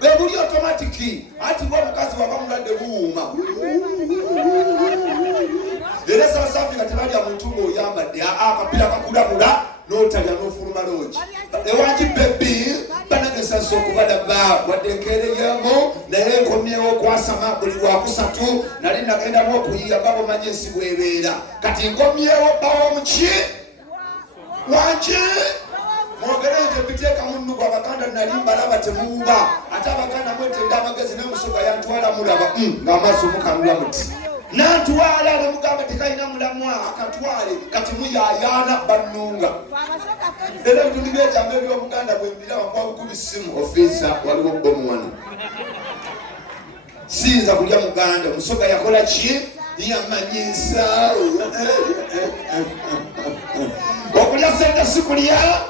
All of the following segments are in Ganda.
bebuli automatic ati kwa mukazi wa bamulade buuma era South Africa tebali amutugo oyambadde akapira kakulabula n'otalya n'ofuluma loogi ewangi bebi banagesa okubadaba wadde nkeereyemu naye nkomyewo okwasama buli lwakusatu nali nagendamu okuyiya babo manyi ensi bwebeera kati nkomyewo bawomuki wangi mwogere nti ebiteeka munnugu abaganda nali mbalaba temuwuba ate abaganda mwetenda amagezi n'emusoga yantwala mulaba ng'amaaso mukanula muti nantwala nemugamba tekalina mulamwa akatwale kati muyayaana bannunga era ebitundu by'ekyama eby'obuganda bwe mbiraba kwabukuba ssimu ofisa waliwo bomu wano siyinza kulya muganda musoga yakola ki yamanyisa okulya sente sikulya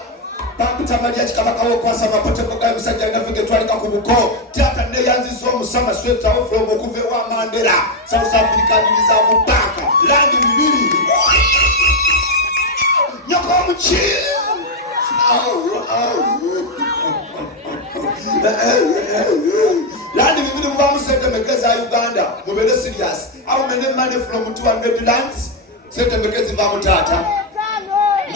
bakuta Mariachi kabakawo kwasa mapoteko ga musajja ngafike twalika ku buko tata neyanziza omusama sweta from okuve wa Mandela South Africa niliza mupaka landi bibiri nyoko muchi landi bibiri muba musente mekeza Uganda mubele serious how many money from 200 lands sente mekezi va mutata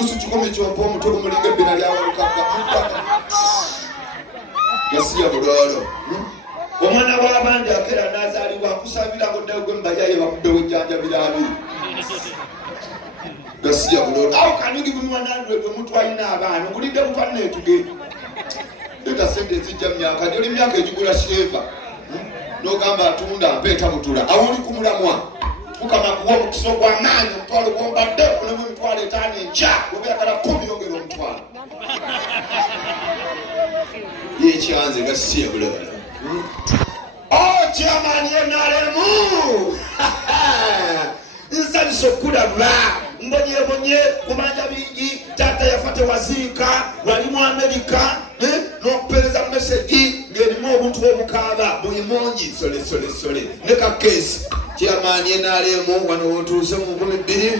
musu chikomi chompo mutoko mulinge bina lya walukaka yasiya bulolo omwana w'abandi akera nazalibwa kusabira ngo ndegwe mbayaye bakudde wejjanja birabi yasiya bulolo au kanigi bunwa nandwe mutwa ina abana kulinde mutwa netuge ndeta sente zijja myaka ndi myaka ejigula sheva nogamba atunda mpeta mutula awuli kumulamwa ukama kuwa mukisogwa manyi mtwalo kuomba defu na mtwalo etani ncha kubea kala 10 yongero mtwalo ye chanze gasiye bulolo chairman yenaremu insani sokula ba mbonye kumanja bingi tata yafate wazika walimu Amerika nokupeleza message ngelimu obuntu obukaba buyimonji sole neka case chairman yenaremu wano otuse mu 12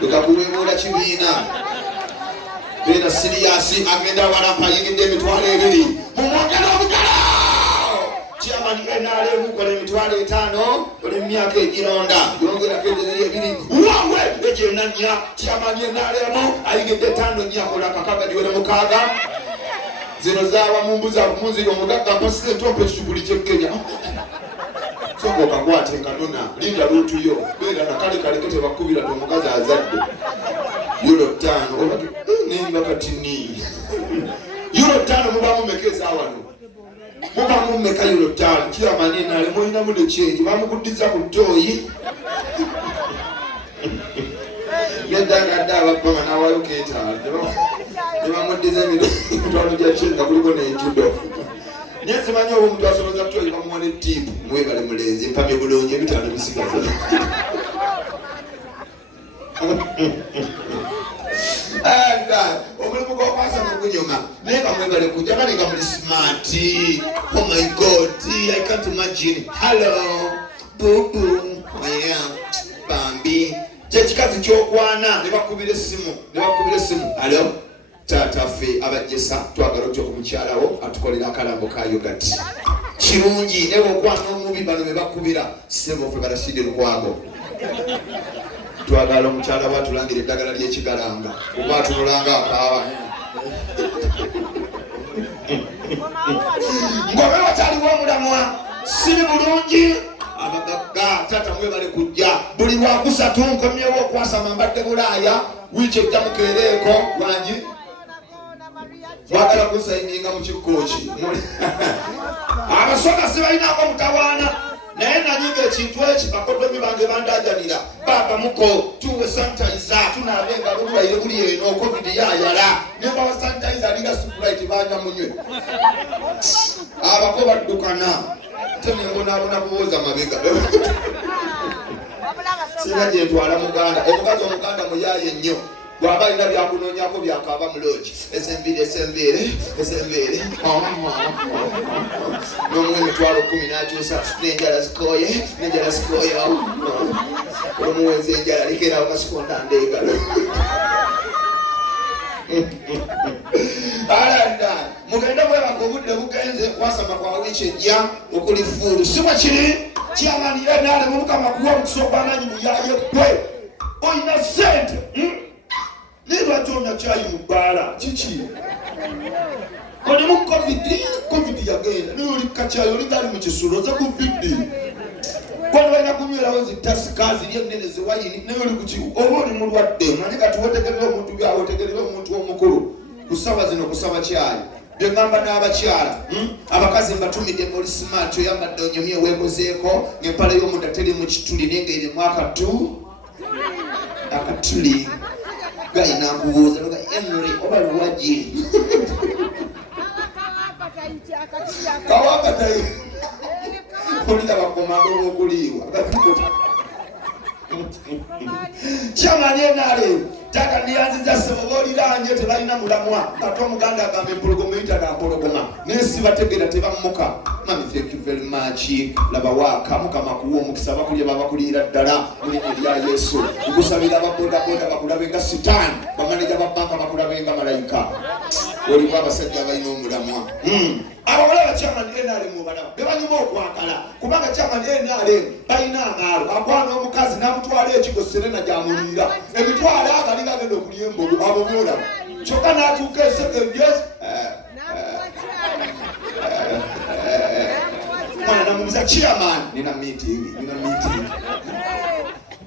tukakuwemula kibiina bena serious agenda walapa yiginde emitwalo 2 mumwogera obugala chairman yenaremu kole emitwalo 5 kole myaka egironda yongera kende 2 wawe ejenanya chairman yenaremu ayiginde 5 nyakola kakaga diwele mukaga zino zawa mumbuza kumunziro mugaga pasite tope shughuli Kenya soko kagwate kanona linda lutu yo bera nakale kete bakubira to mukazi azadde euro 5 obaki nimba katini euro 5 mubamu mekeza awano mubamu meka euro 5 kila manina ale moina mude change bamukudiza ku toyi yendanga dawa panga na wayo keta nibamudiza mido twalo ja chinda kuliko na injudo nyezi manyo omuntu asoloza toyi bamwane tip mwebale mulenzi mpamye bulonye bitano bisigaza anda omulimu gwa kwasa mukunyoma neka mwebale kujja bali nga muli smart. Oh my god, I can't imagine. Hello bubu yeah bambi kyekikazi kyokwana nebakubira essimu alo tata fe abajesa twagala otyo ku mukyalawo atukolera akalambo ka yogurt kirungi nebo kwana omubi bano bebakubira sebo fe barashide lukwago twagala omukyala batulangire eddagala ly'ekigalanga kuba atulanga akaawa ngobe wataliwo omulamwa siri bulungi abagaga tata mwebale kujja buli lwakusatu nkomyewo okwasama mbadde bulaaya wiiki ejja mukeereeko wangi mwagala kusayininga mu kikooki abasoga sibalinaako mutawaana naye nanyinga ekintu eki bakodomi bange bandajanira baba muko tuwe sanitizer tunaabe engalo bulwaire buli eno covid yayala nebawa sanitizer alinga Sprite banywa munywe abako baddukana temembonabona kuwoza mabega sina gye ntwala muganda omukazi omuganda muyaye nnyo bw'aba alina byakunoonyako byakaaba mu loogi esembeere n'omuwa emitwalo 10 n'akyusa n'enjala zikooye olumuwenzi enjala lekerawo kasikonda ndeegalo alanda mugenda bwe bakobudde bugenze kwasama kwa wiki ejja okuli fulu simwe kiri kyamani enale mu mukama kuwa okusogwananyi muyaye kwe oyina sente nilwatyonya kyayi mu bbaala kiki oli mu covid yagenda noli kacyayi oli gali mu kisulo ze covid kwani balina kunywerawo zitasika ziri ennene zewayini naye oli kuki oba oli mulwadde manye kati wetegerera omuntu byawe otegerera omuntu omukulu kusaba zino kusaba kyayi byengamba n'abakyala abakazi mbatumidde ng'oli smart oyambadde onyomye weekozeeko ng'empala y'omunda teri mu kituli naye ng'erimu akatuli gayina nkubuuza noga Henry oba luwagi kawakatayi olina bakomando b'okuliibwa kyamani enale taka ndiyanziza sebo booliranye tebalina mulamwa ate omuganda agamba empologoma eyitana mpologoma naye sibategeera tebammuka mami thank you very much laba waaka mukama kuwa omukisa bakulya babakulira ddala mu linnya lya yesu nkusabira ababodaboda bakulabe nga sitaani bamaneja babbanka bakulabe nga malayika oliwo abasajja abalina omulamwa ababalaba kyamani enale mubalaba bebanyuma okwakala kubanga kyamani enale balina amaalo akwana omukazi n'amutwala ekigo serena gyamulira emitwalo agalinga agenda okulya embogo abo mulaba kyokka n'atuuka esekenjezi mwana namubuza chairman nina meeting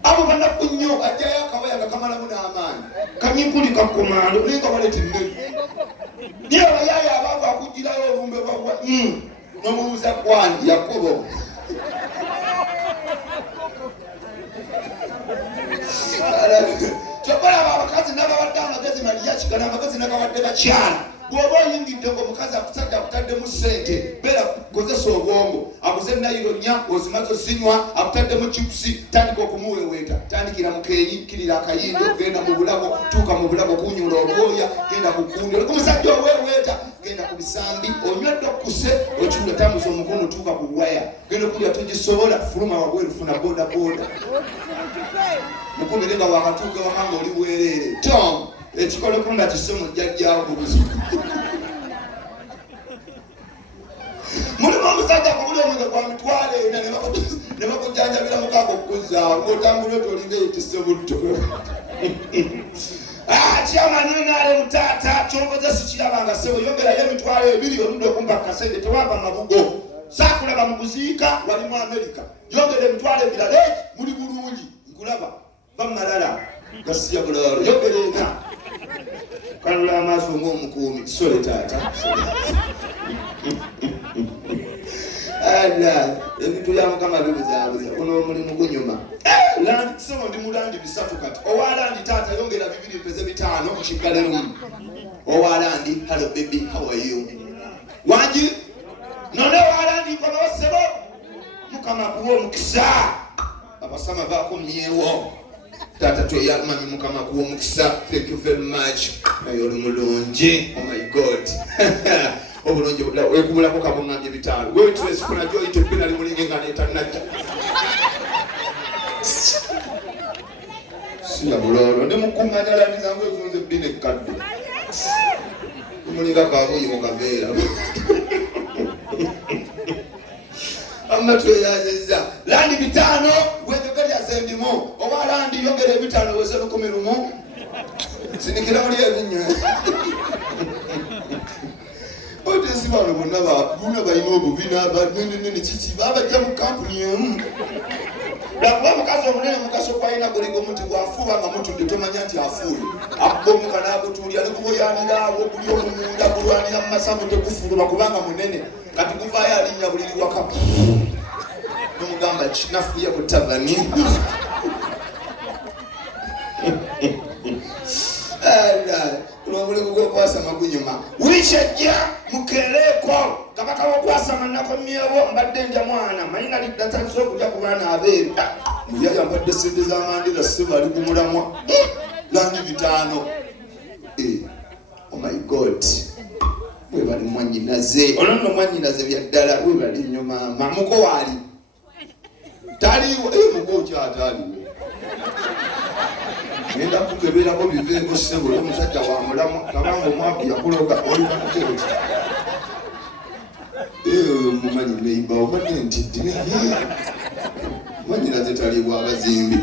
abo banafu nnyo ajjayo akawaya nga kamalamu n'amaanyi kanyikulika komando ninga baleti nnene niye abayaya abaava akugirayo olumbe lwawa nomubuza kwani Yakobo kyokolaba abakazi n'ababadde amagezi Mariachi gana amagezi n'agabadde bakyala bw'oba oyingidde ng'omukazi akusajja akutaddemu ssente beera kozesa obwongo akuze nayiro nnya ozimaze ozinywa akutaddemu chipusi tandika okumuweweeta tandikira mu keeyi kirira akayindo genda mu bulago tuuka mu bulago kunyula obwoya genda ku kundi oli ku musajja oweweeta genda ku bisambi onywedde okuse okiwula tambuza omukono tuuka ku waya genda okulya togisobola fuluma wabweru funa bodaboda mukumire nga wakatuuka wakanga oli bwereere tom ekikoleko nga kisemu jjajjawo ku buzibu mulimu omusajja kubuli omwenge gwa mitwalo ena ne bakujjanjabira mukago okukuzaawo ng'otambula otolinga eyitise butto kyamani enaale mutaata kyonkoze sikirabanga sebo yongerayo emitwalo ebiri oludde okumpa kasente tewava mabugo saakulaba mu kuziika wali mu Amerika yongera emitwalo ebirala muli bulungi nkulaba bamalala gasiya bulalo yongera eka kanula amaaso ng'omukuumi sole taata ebintu bya mukama bibuzaabuza kuno omulimu gunyuma sebo ndi mulandi bisatu kati owalandi taata yongera 2 mpeze 5 kiggale lumu owalandi hello baby how are you wangi none owalandi kono sebo mukama kuwa omukisa abasama bakomyewo tata tweyamami mukama kuwa omukisa thank you very much naye oli mulungi oh my god obulungi wekumulako kabungambye bitalo wewetuesifuna gyoyita ebbina limulinge nga netanajja siya bulolo ndi mukuŋŋanyalaniza ngwefunza ebbina ekkadde limulinga kabuuyi mukaveera amma tweyanziza landi 5 wejogalyazendimu oba landi yongera 5 weze 11 sinikira muli ebinywa otesi bano bonna balina obubina banene kiki babajja mu kampuni emu lwakuba mukazi omunene mugaso gwalina guliga omuti gwafuuba nga mutudde tomanya nti afuuye akubomuka n'agutuulya neguboyanira abo guli omumunda gulwanira mu masambu tegufuluma kubanga munene kati guvaayo alinnya buliri waka nomugamba kinafuye ku tavani lwomulimu gwokwasama gunyuma wiiki ejja mukereeko kabaka wokwasama nakomyewo mbadde ndya mwana mayina liddatandisa okulya ku baana abeeru muyaya mbadde sente z'amandira sibali ku mulamwa landi 5 oh my god webali mwanyinaze olonno mwanyinaze byaddala webali nnyo maama muko waali taliwo muko kyataliwo ngenda kukeberako biveeko ssebo omusajja wa mulamu kabanga omwavu yakuloga oli bakukoti oyo mumanyi neiba obadde ntidde manyira zetaliibwa abazimbi